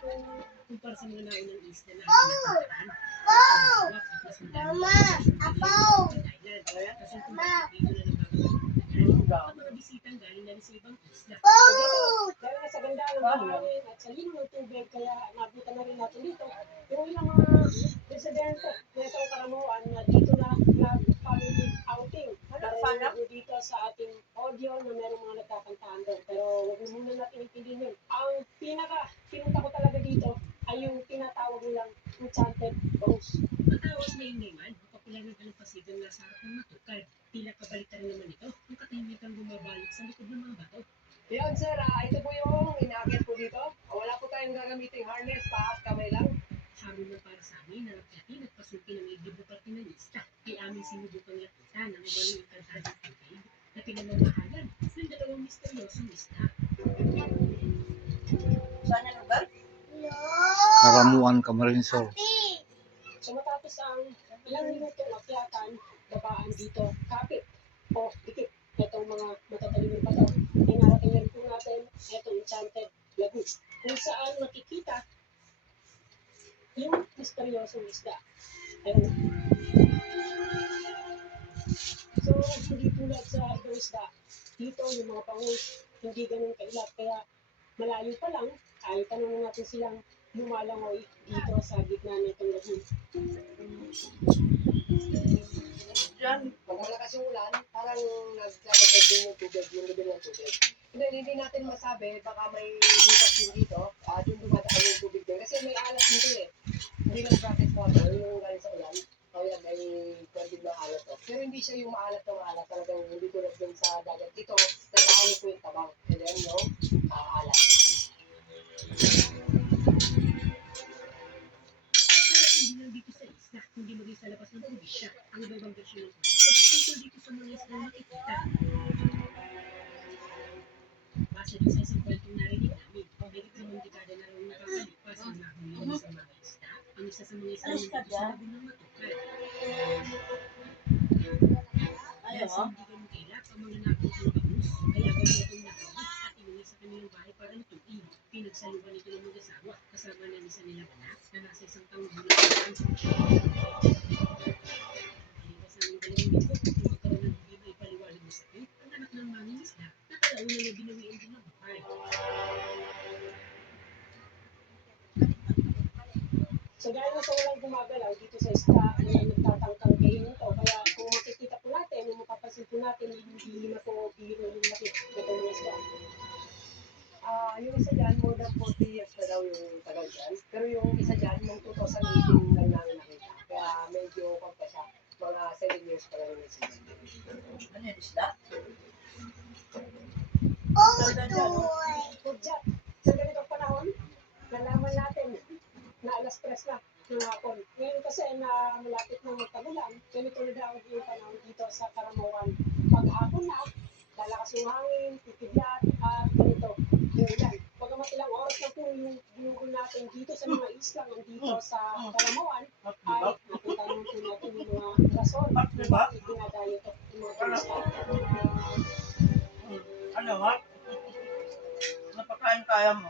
Kumpara sa mga naunang isla na pinapuntahan, mas malawak at mas madami ng island. Kasi kung bakit dito na nagkakaroon ang mga bisitang galing na rin sa ibang isla. So dito, dahil na sa ganda ng hangin at sa lino ng tubig, kaya nabutan na rin natin dito. Yung ilang mga residente na itong Karamuan na dito na nag-family outing. Narinig dito sa ating audio na merong mga nagkakantaan doon. Pero huwag na muna natin intindihin yun. Ang pinunta ko talaga dito ay yung tinatawag nilang Enchanted Rose. Matawas na yung naman, popular ng kalupasigan na sa harap ng matukad. Tila kabaliktaran naman ito, ang katahimikan bumabalik sa likod ng mga bato. Yan sir, ito po yung inaakit po dito. Wala po tayong gagamiting harness, paa at kamay lang. Hamon na para sa amin na nagkati at pasukin ng libo partinaista ay aming sinubukang lapitan ang walong ikantadong tubig na pinamamahalan ng dalawang misteryosong isda. Saan yung lugar? Karamuan, Camarines Sur. So matapos ang ilang minutong akyatan, babaan dito, kapit o dikit itong mga matatalimang bato. Ay narating na rin po natin itong Enchanted Lagoon kung saan makikita yung misteryosong isda. Ayun. So, hindi tulad sa ibang isda, dito yung mga pangus, hindi ganun kailap. Kaya malayo pa lang, ay tanong natin silang lumalangoy dito sa gitna nitong lagoon. Yan, pag malakas yung ulan, parang nagkakagad din yung tubig, yung level ng tubig. Hindi natin masabi, baka may butas din dito, doon dumadaan yung tubig din. Kasi may alat din din eh. Hindi lang bracket water, yung galing sa ulan. O yan, ay pwede na alat to. Pero hindi siya yung maalat ng alat, talagang hindi tulad din sa dagat. Ito, nag-aalo po yung tabang. And then yung alat. Pero hindi lang dito sa isla, kundi maging sa labas ng probinsya, ang iba-ibang bersyon ng kwento tungkol dito sa mga isla na makikita. Base din sa isang kwentong narinig namin, may limang dekada na raw nakakalipas ang nahuli sa mga isla, ang isa sa mga isla na dito sa lagoon ng matukad. Dahil sa hindi ganun kailap ang mga nakikitang bangus, kaya ganun itong nakawit at inuwi sa kanilang bahay para lutuin. Pinagsaluhan ito ng mag-asawa, kasama na isa nilang anak na nasa isang taong gulang. Malipas ang 2 linggo, nung magkaroon ng hindi maipaliwanag na sakit, ang anak ng manging isda, nakalauna na binawian din ang buhay. So dahil na sa walang gumagalaw dito sa isla, ay nagtatangkang kainin to. Kaya kung makikita po natin, kung mapapansin po natin, hindi na po biro yung lakit na itong isda. Yung isa dyan, more than 40 years na daw yung tagal dyan. Pero yung isa dyan, yung 2018 lang namin nakita. Kaya medyo pagka siya, mga 7 years pa lang yung isa dyan. Ano yung isda? Pudjat, sa ganitong panahon, nalaman natin na alas 3 na ng hapon. Ngayon kasi na malapit ng magtagulan, ganito na daw yung panahon dito sa Karamuan. Paghapon na, lalakas yung hangin, titiblat, at ganito yung ulan. Pagamat ilang oras na po yung ginugol natin dito sa mga isla dito sa Karamuan, ay nakita naman po natin yung mga rason na bakit dinadayo ito yung mga turista. Ano nga? Napakain kaya mo?